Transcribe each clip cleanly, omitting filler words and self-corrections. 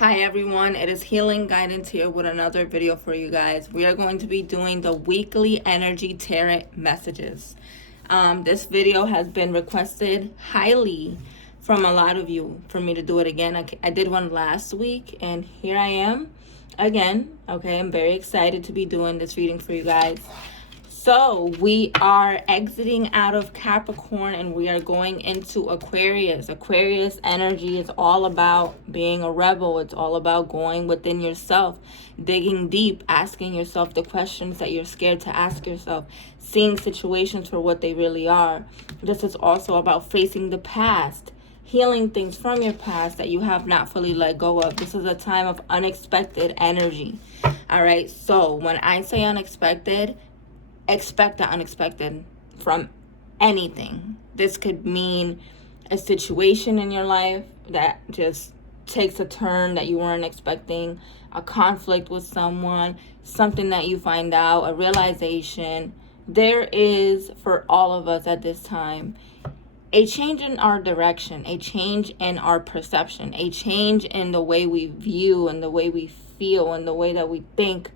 Hi everyone, it is Healing Guidance here with another video for you guys. We are going to be doing the weekly energy tarot messages. This video has been requested highly from a lot of you for me to do it again. I did one last week and here I am again. Okay, I'm very excited to be doing this reading for you guys. So we are exiting out of Capricorn and we are going into Aquarius. Aquarius energy is all about being a rebel. It's all about going within yourself, digging deep, asking yourself the questions that you're scared to ask yourself, seeing situations for what they really are. This is also about facing the past, healing things from your past that you have not fully let go of. This is a time of unexpected energy. All right, so when I say unexpected, expect the unexpected from anything. This could mean a situation in your life that just takes a turn that you weren't expecting, a conflict with someone, something that you find out, a realization. There is, for all of us at this time, a change in our direction, a change in our perception, a change in the way we view and the way we feel and the way that we think.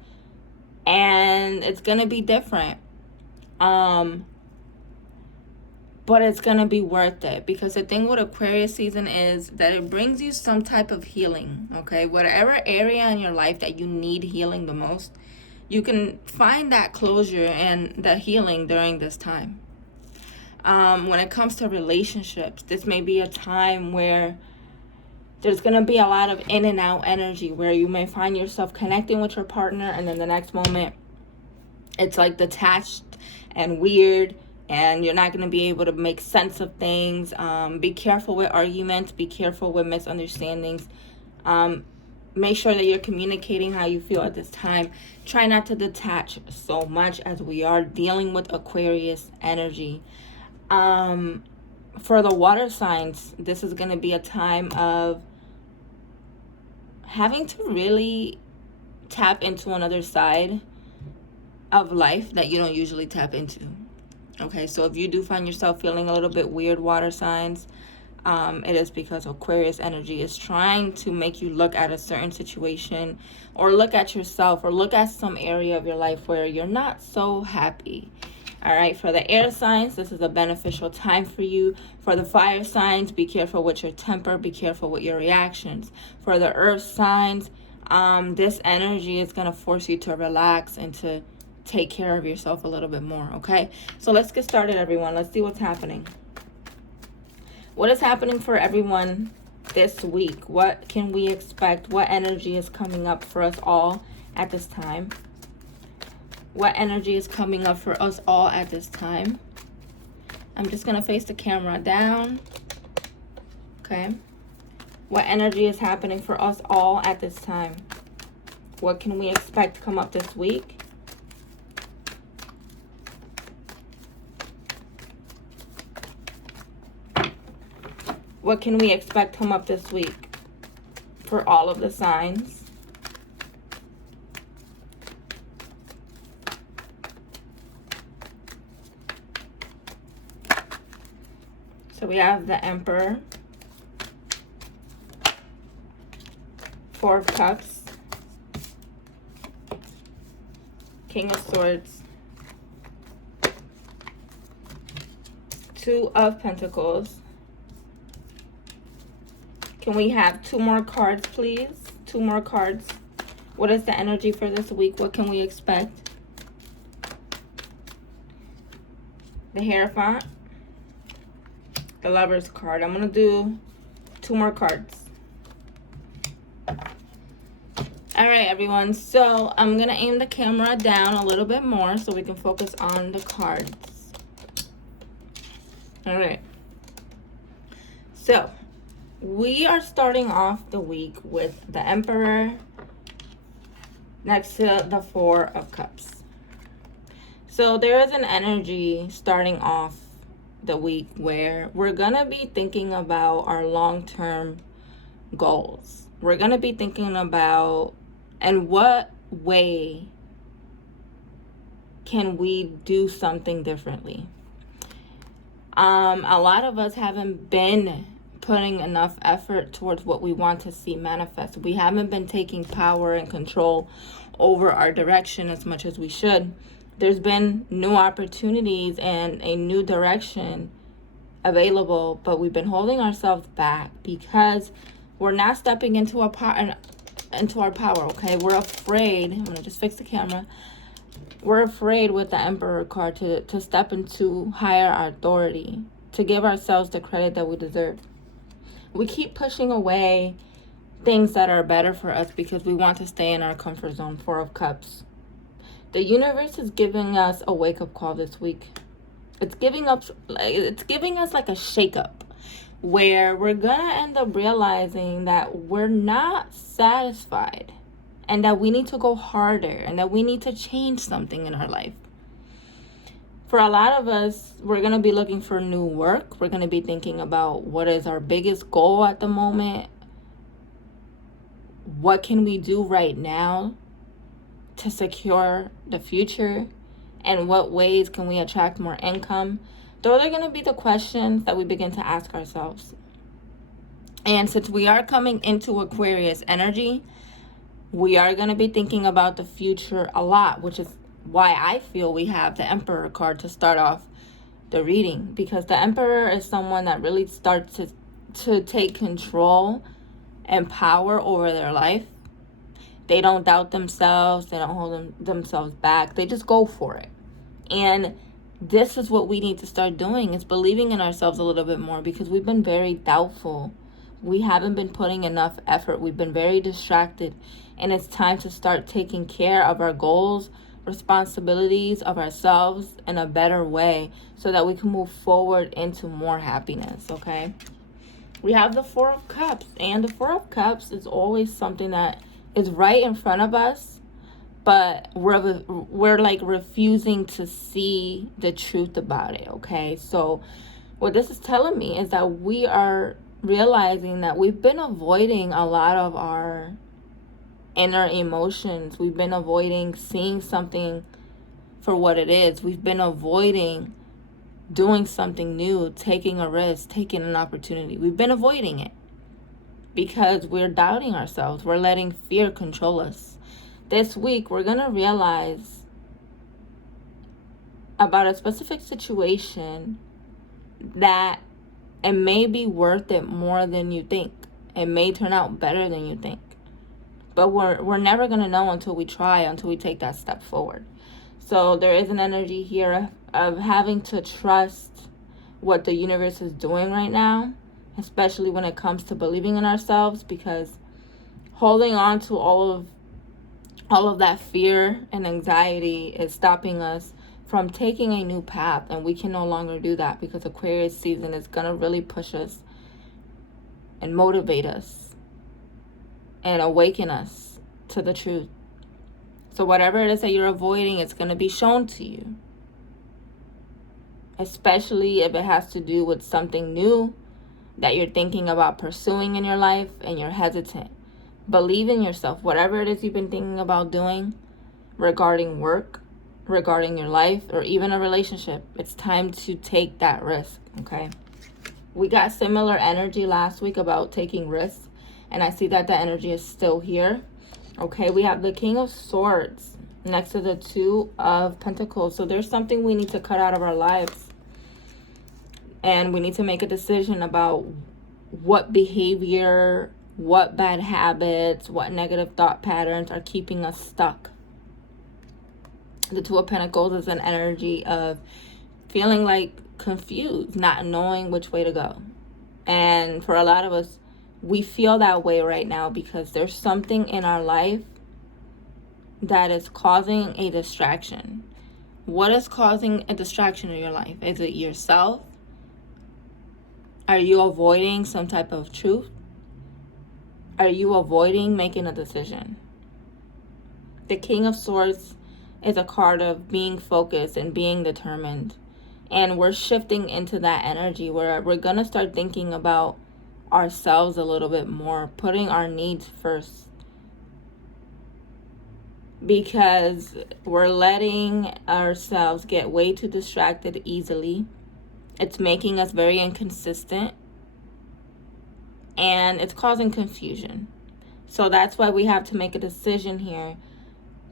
And it's going to be different. But it's going to be worth it, because the thing with Aquarius season is that it brings you some type of healing, okay? Whatever area in your life that you need healing the most, you can find that closure and the healing during this time. When it comes to relationships, this may be a time where there's going to be a lot of in and out energy where you may find yourself connecting with your partner and then the next moment it's like detached and weird and you're not going to be able to make sense of things. Be careful with arguments. Be careful with misunderstandings. Make sure that you're communicating how you feel at this time. Try not to detach so much as we are dealing with Aquarius energy. For the water signs, this is going to be a time of having to really tap into another side of life that you don't usually tap into. Okay, so if you do find yourself feeling a little bit weird, water signs, it is because Aquarius energy is trying to make you look at a certain situation or look at yourself or look at some area of your life where you're not so happy. All right, for the air signs, this is a beneficial time for you. For the fire signs, be careful with your temper, be careful with your reactions. For the earth signs, this energy is going to force you to relax and to take care of yourself a little bit more, okay? So let's get started, everyone. Let's see what's happening. What is happening for everyone this week? What can we expect? What energy is coming up for us all at this time? What energy is coming up for us all at this time? I'm just going to face the camera down. Okay. What energy is happening for us all at this time? What can we expect to come up this week? What can we expect come up this week for all of the signs? So we have the Emperor, Four of Cups, King of Swords, Two of Pentacles. Can we have two more cards, please? Two more cards. What is the energy for this week? What can we expect? The Hierophant. The Lover's card. I'm going to do two more cards. All right, everyone. So I'm going to aim the camera down a little bit more so we can focus on the cards. All right. So we are starting off the week with the Emperor next to the Four of Cups. So there is an energy starting off the week where we're going to be thinking about our long-term goals. We're going to be thinking about in what way can we do something differently. A lot of us haven't been putting enough effort towards what we want to see manifest. We haven't been taking power and control over our direction as much as we should. There's been new opportunities and a new direction available, but we've been holding ourselves back because we're not stepping into our power, okay? We're afraid. I'm going to just fix the camera. We're afraid with the Emperor card to step into higher authority, to give ourselves the credit that we deserve. We keep pushing away things that are better for us because we want to stay in our comfort zone. Four of Cups. The universe is giving us a wake-up call this week. It's giving us like a shake-up where we're gonna end up realizing that we're not satisfied and that we need to go harder and that we need to change something in our life. For a lot of us, we're going to be looking for new work. We're going to be thinking about what is our biggest goal at the moment. What can we do right now to secure the future? And what ways can we attract more income? Those are going to be the questions that we begin to ask ourselves. And since we are coming into Aquarius energy, we are going to be thinking about the future a lot, which is why I feel we have the Emperor card to start off the reading. Because the Emperor is someone that really starts to take control and power over their life. They don't doubt themselves. They don't hold themselves back. They just go for it. And this is what we need to start doing, is believing in ourselves a little bit more, because we've been very doubtful. We haven't been putting enough effort. We've been very distracted. And it's time to start taking care of our goals, responsibilities of ourselves in a better way so that we can move forward into more happiness, okay? We have the Four of Cups. And the Four of Cups is always something that is right in front of us, but we're like refusing to see the truth about it, okay? So what this is telling me is that we are realizing that we've been avoiding a lot of our inner emotions. We've been avoiding seeing something for what it is. We've been avoiding doing something new, taking a risk, taking an opportunity. We've been avoiding it because we're doubting ourselves. We're letting fear control us. This week, we're going to realize about a specific situation that it may be worth it more than you think. It may turn out better than you think. But we're never going to know until we try, until we take that step forward. So there is an energy here of having to trust what the universe is doing right now, especially when it comes to believing in ourselves, because holding on to all of that fear and anxiety is stopping us from taking a new path, and we can no longer do that because Aquarius season is going to really push us and motivate us and awaken us to the truth. So whatever it is that you're avoiding, it's going to be shown to you. Especially if it has to do with something new that you're thinking about pursuing in your life and you're hesitant. Believe in yourself. Whatever it is you've been thinking about doing regarding work, regarding your life, or even a relationship, it's time to take that risk, okay? We got similar energy last week about taking risks. And I see that the energy is still here. Okay, we have the King of Swords next to the Two of Pentacles. So there's something we need to cut out of our lives. And we need to make a decision about what behavior, what bad habits, what negative thought patterns are keeping us stuck. The Two of Pentacles is an energy of feeling like confused, not knowing which way to go. And for a lot of us, we feel that way right now because there's something in our life that is causing a distraction. What is causing a distraction in your life? Is it yourself? Are you avoiding some type of truth? Are you avoiding making a decision? The King of Swords is a card of being focused and being determined. And we're shifting into that energy where we're going to start thinking about ourselves a little bit more, putting our needs first, because we're letting ourselves get way too distracted easily. It's making us very inconsistent. and it's causing confusion. So that's why we have to make a decision here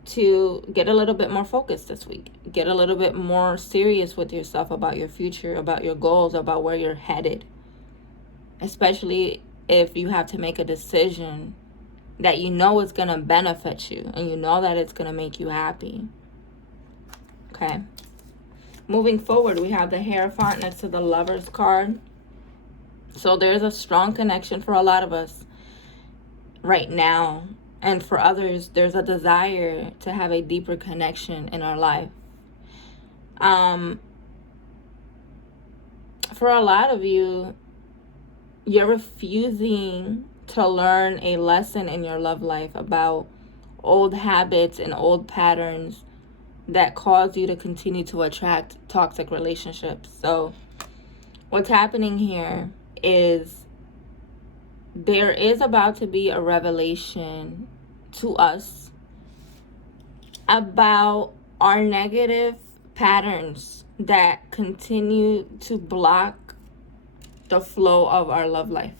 to get a little bit more focused this week. Get a little bit more serious with yourself about your future, about your goals, about where you're headed. Especially if you have to make a decision that you know is going to benefit you and you know that it's going to make you happy. Okay. Moving forward, we have the Hierophant next to the Lovers card. So there's a strong connection for a lot of us right now. And for others, there's a desire to have a deeper connection in our life. For a lot of you, you're refusing to learn a lesson in your love life about old habits and old patterns that cause you to continue to attract toxic relationships. So what's happening here is there is about to be a revelation to us about our negative patterns that continue to block the flow of our love life.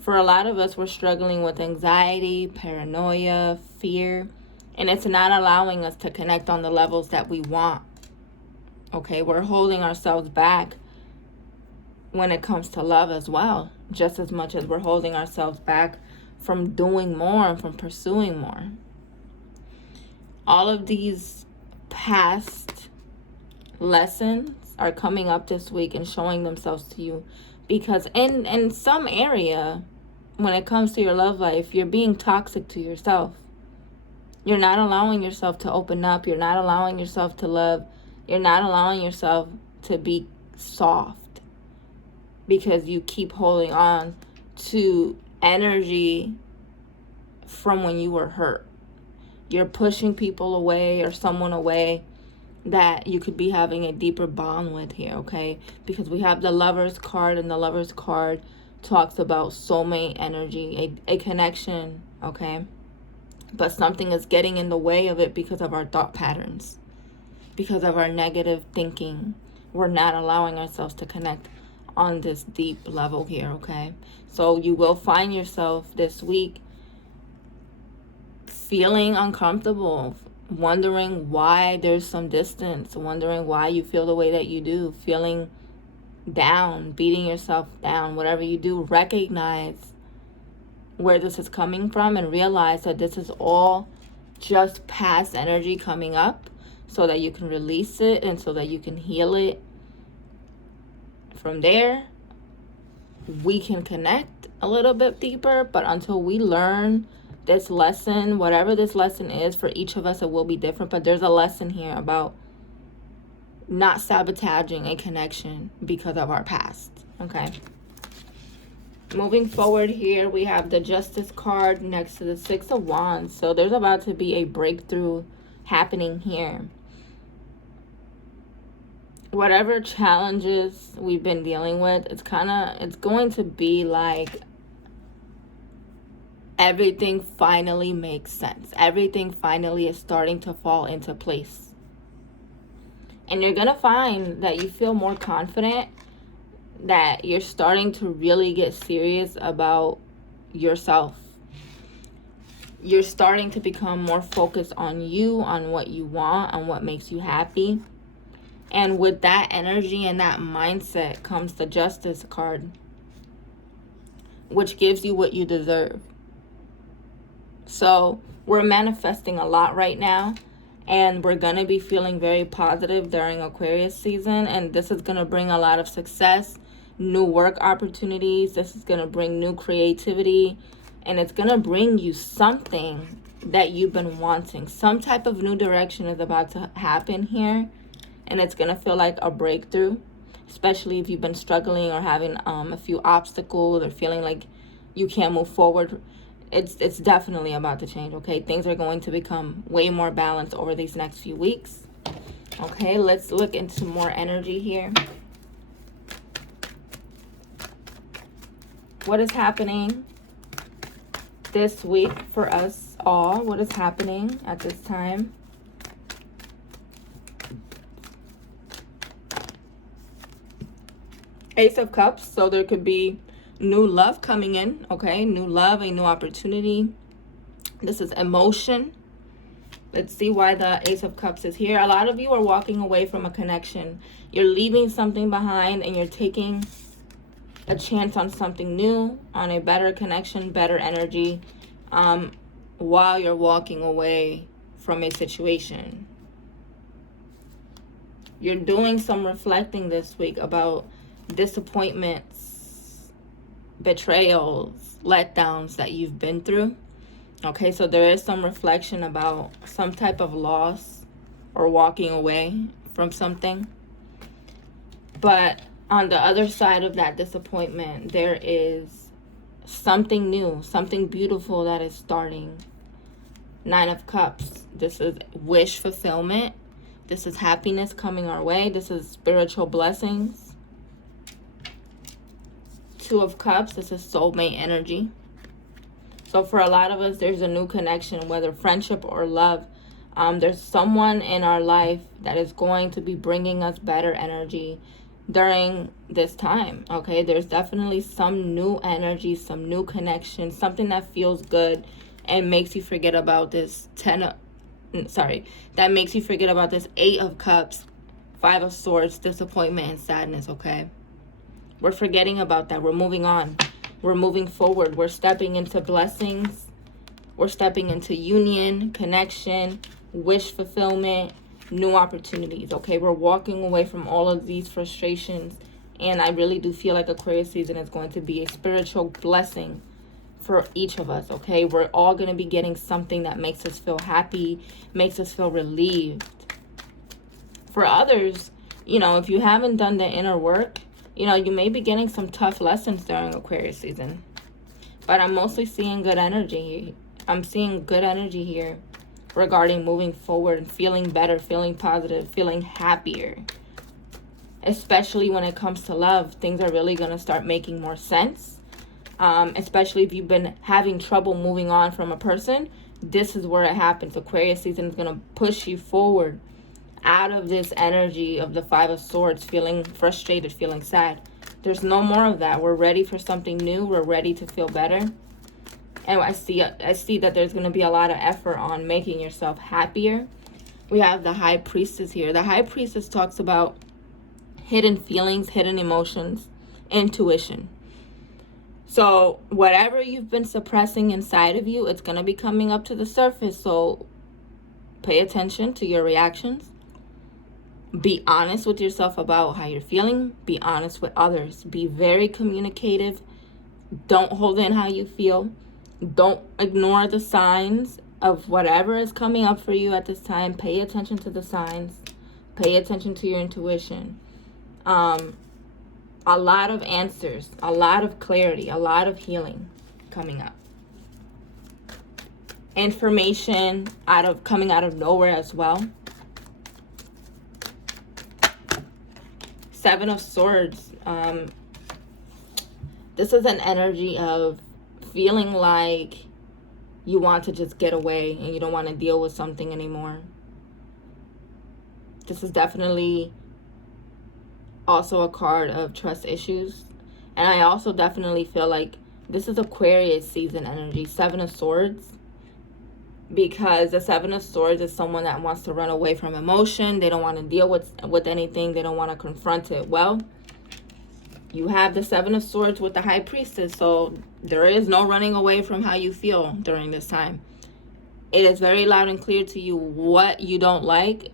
For a lot of us, we're struggling with anxiety, paranoia, fear, and it's not allowing us to connect on the levels that we want. Okay, we're holding ourselves back when it comes to love as well, just as much as we're holding ourselves back from doing more and from pursuing more. All of these past lessons are coming up this week and showing themselves to you, because in some area, when it comes to your love life, you're being toxic to yourself. You're not allowing yourself to open up. You're not allowing yourself to love. You're not allowing yourself to be soft, because you keep holding on to energy from when you were hurt. You're pushing people away or someone away that you could be having a deeper bond with here, okay? Because we have the Lovers card, and the Lovers card talks about soulmate energy, a connection, okay? But something is getting in the way of it because of our thought patterns, because of our negative thinking. We're not allowing ourselves to connect on this deep level here, okay? So you will find yourself this week feeling uncomfortable, wondering why there's some distance, wondering why you feel the way that you do, feeling down, beating yourself down. Whatever you do, recognize where this is coming from and realize that this is all just past energy coming up, so that you can release it and so that you can heal it. From there, we can connect a little bit deeper, but until we learn this lesson, whatever this lesson is, for each of us it will be different, but there's a lesson here about not sabotaging a connection because of our past, okay? Moving forward here, we have the Justice card next to the Six of Wands. So there's about to be a breakthrough happening here. Whatever challenges we've been dealing with, it's going to be like everything finally makes sense. Everything finally is starting to fall into place. And you're going to find that you feel more confident, that you're starting to really get serious about yourself. You're starting to become more focused on you, on what you want, on what makes you happy. And with that energy and that mindset comes the Justice card, which gives you what you deserve. So we're manifesting a lot right now, and we're going to be feeling very positive during Aquarius season, and this is going to bring a lot of success, new work opportunities. This is going to bring new creativity, and it's going to bring you something that you've been wanting. Some type of new direction is about to happen here, and it's going to feel like a breakthrough, especially if you've been struggling or having a few obstacles or feeling like you can't move forward. It's definitely about to change, okay? Things are going to become way more balanced over these next few weeks. Okay, let's look into more energy here. What is happening this week for us all? What is happening at this time? Ace of Cups, so there could be new love coming in, okay? New love, a new opportunity. This is emotion. Let's see why the Ace of Cups is here. A lot of you are walking away from a connection. You're leaving something behind and you're taking a chance on something new, on a better connection, better energy, while you're walking away from a situation. You're doing some reflecting this week about disappointments, betrayals, letdowns that you've been through. Okay, so there is some reflection about some type of loss or walking away from something. But on the other side of that disappointment, there is something new, something beautiful that is starting. 9 of Cups. This is wish fulfillment. This is happiness coming our way. This is spiritual blessings. 2 of Cups. This is soulmate energy. So for a lot of us, there's a new connection, whether friendship or love. There's someone in our life that is going to be bringing us better energy during this time, okay? There's definitely some new energy, some new connection, something that feels good and makes you forget about this that makes you forget about this 8 of Cups, 5 of Swords, disappointment and sadness, okay? We're forgetting about that. We're moving on. We're moving forward. We're stepping into blessings. We're stepping into union, connection, wish fulfillment, new opportunities, okay? We're walking away from all of these frustrations. And I really do feel like Aquarius season is going to be a spiritual blessing for each of us, okay? We're all going to be getting something that makes us feel happy, makes us feel relieved. For others, if you haven't done the inner work, you may be getting some tough lessons during Aquarius season. But I'm mostly seeing good energy. I'm seeing good energy here regarding moving forward and feeling better, feeling positive, feeling happier. Especially when it comes to love, things are really going to start making more sense. Especially if you've been having trouble moving on from a person, this is where it happens. Aquarius season is going to push you forward out of this energy of the 5 of Swords, feeling frustrated, feeling sad. There's no more of that. We're ready for something new. We're ready to feel better. And I see that there's going to be a lot of effort on making yourself happier. We have the High Priestess here. The High Priestess talks about hidden feelings, hidden emotions, intuition. So whatever you've been suppressing inside of you, it's going to be coming up to the surface. So pay attention to your reactions. Be honest with yourself about how you're feeling. Be honest with others. Be very communicative. Don't hold in how you feel. Don't ignore the signs of whatever is coming up for you at this time. Pay attention to the signs. Pay attention to your intuition. A lot of answers, a lot of clarity, a lot of healing coming up. Information coming out of nowhere as well. 7 of Swords. This is an energy of feeling like you want to just get away and you don't want to deal with something anymore. This is definitely also a card of trust issues. And I also definitely feel like this is Aquarius season energy, 7 of Swords. Because the 7 of Swords is someone that wants to run away from emotion. They don't want to deal with anything. They don't want to confront it. Well, you have the 7 of Swords with the High Priestess. So there is no running away from how you feel during this time. It is very loud and clear to you what you don't like,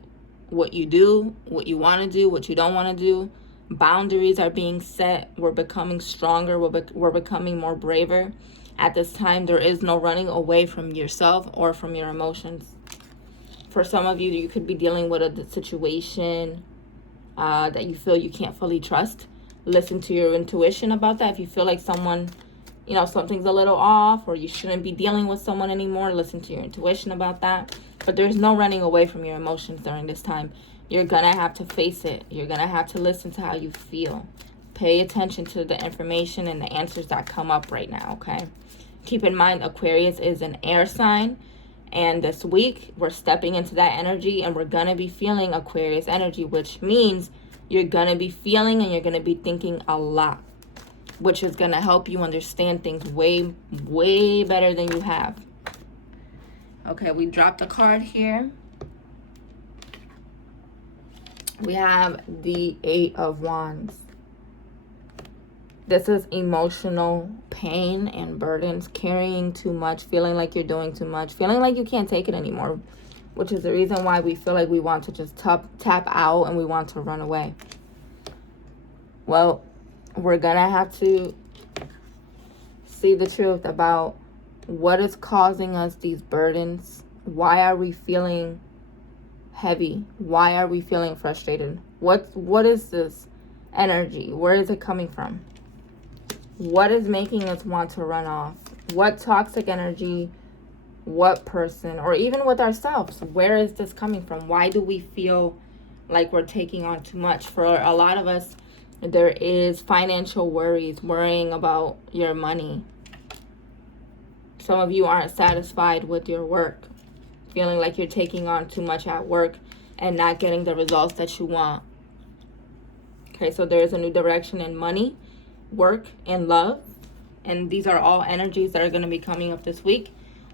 what you do, what you want to do, what you don't want to do. Boundaries are being set. We're becoming stronger. We're becoming more braver. At this time, there is no running away from yourself or from your emotions. For some of you, you could be dealing with a situation that you feel you can't fully trust. Listen to your intuition about that. If you feel like someone, something's a little off, or you shouldn't be dealing with someone anymore, listen to your intuition about that. But there's no running away from your emotions during this time. You're going to have to face it. You're going to have to listen to how you feel. Pay attention to the information and the answers that come up right now, okay? Keep in mind, Aquarius is an air sign. And this week, we're stepping into that energy and we're going to be feeling Aquarius energy, which means You're going to be feeling and you're going to be thinking a lot, which is going to help you understand things way, way better than you have. Okay, we dropped a card here. We have the 8 of Wands. This is emotional pain and burdens, carrying too much, feeling like you're doing too much, feeling like you can't take it anymore, which is the reason why we feel like we want to just tap out and we want to run away. Well, we're going to have to see the truth about what is causing us these burdens. Why are we feeling heavy? Why are we feeling frustrated? What is this energy? Where is it coming from? What is making us want to run off? What toxic energy, what person, or even with ourselves, where is this coming from? Why do we feel like we're taking on too much? For a lot of us, there is financial worries, worrying about your money. Some of you aren't satisfied with your work, feeling like you're taking on too much at work and not getting the results that you want. Okay, so there is a new direction in money, work, and love. And these are all energies that are going to be coming up this week.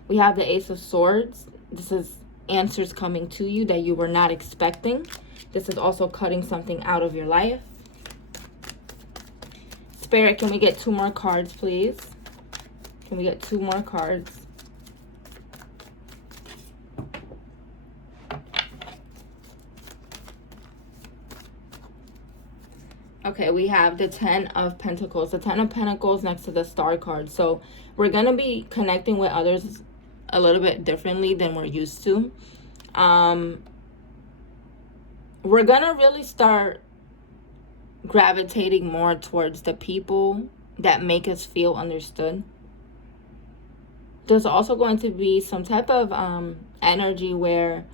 We have the Ace of Swords. This is answers coming to you that you were not expecting. This is also cutting something out of your life. Spirit, can we get 2 more cards, please? Can we get 2 more cards? Okay, we have the 10 of Pentacles. The 10 of Pentacles next to the Star card. So we're going to be connecting with others a little bit differently than we're used to. We're going to really start gravitating more towards the people that make us feel understood. There's also going to be some type of energy where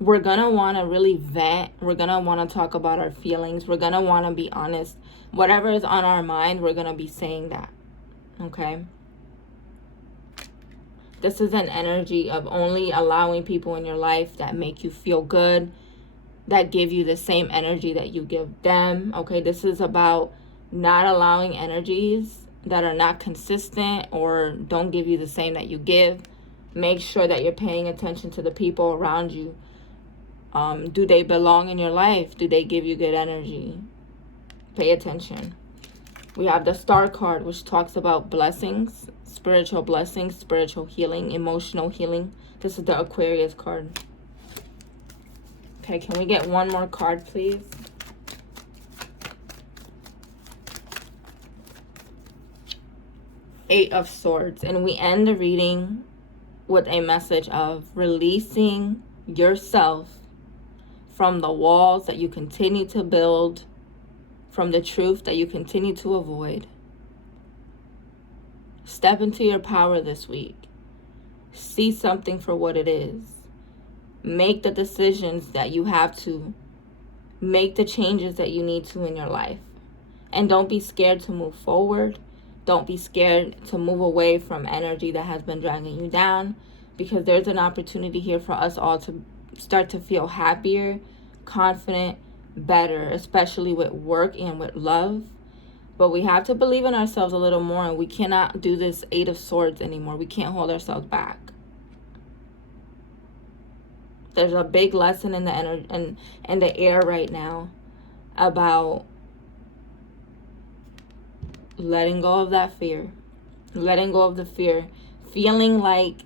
we're going to want to really vent. We're going to want to talk about our feelings. We're going to want to be honest. Whatever is on our mind, we're going to be saying that. Okay? This is an energy of only allowing people in your life that make you feel good, that give you the same energy that you give them. Okay? This is about not allowing energies that are not consistent or don't give you the same that you give. Make sure that you're paying attention to the people around you. Do they belong in your life? Do they give you good energy? Pay attention. We have the Star card, which talks about blessings, spiritual healing, emotional healing. This is the Aquarius card. Okay, can we get 1 more card, please? Eight of Swords. And we end the reading with a message of releasing yourself from the walls that you continue to build, from the truth that you continue to avoid. Step into your power this week. See something for what it is. Make the decisions that you have to. Make the changes that you need to in your life. And don't be scared to move forward. Don't be scared to move away from energy that has been dragging you down, because there's an opportunity here for us all to start to feel happier, confident, better, especially with work and with love. But we have to believe in ourselves a little more, and we cannot do this 8 of Swords anymore. We can't hold ourselves back. There's a big lesson in the energy and in the air right now about letting go of that fear. Letting go of the fear. Feeling like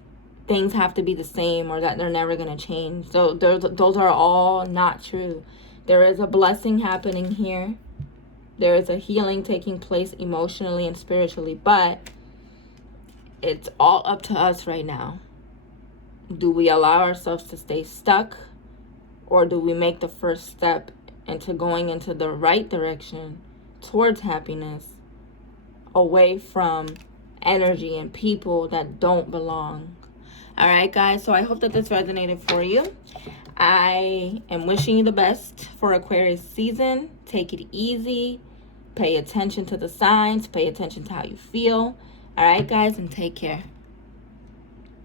things have to be the same or that they're never going to change. So those are all not true. There is a blessing happening here. There is a healing taking place emotionally and spiritually. But it's all up to us right now. Do we allow ourselves to stay stuck? Or do we make the first step into going into the right direction towards happiness, away from energy and people that don't belong? All right, guys, so I hope that this resonated for you. I am wishing you the best for Aquarius season. Take it easy. Pay attention to the signs. Pay attention to how you feel. All right, guys, and take care.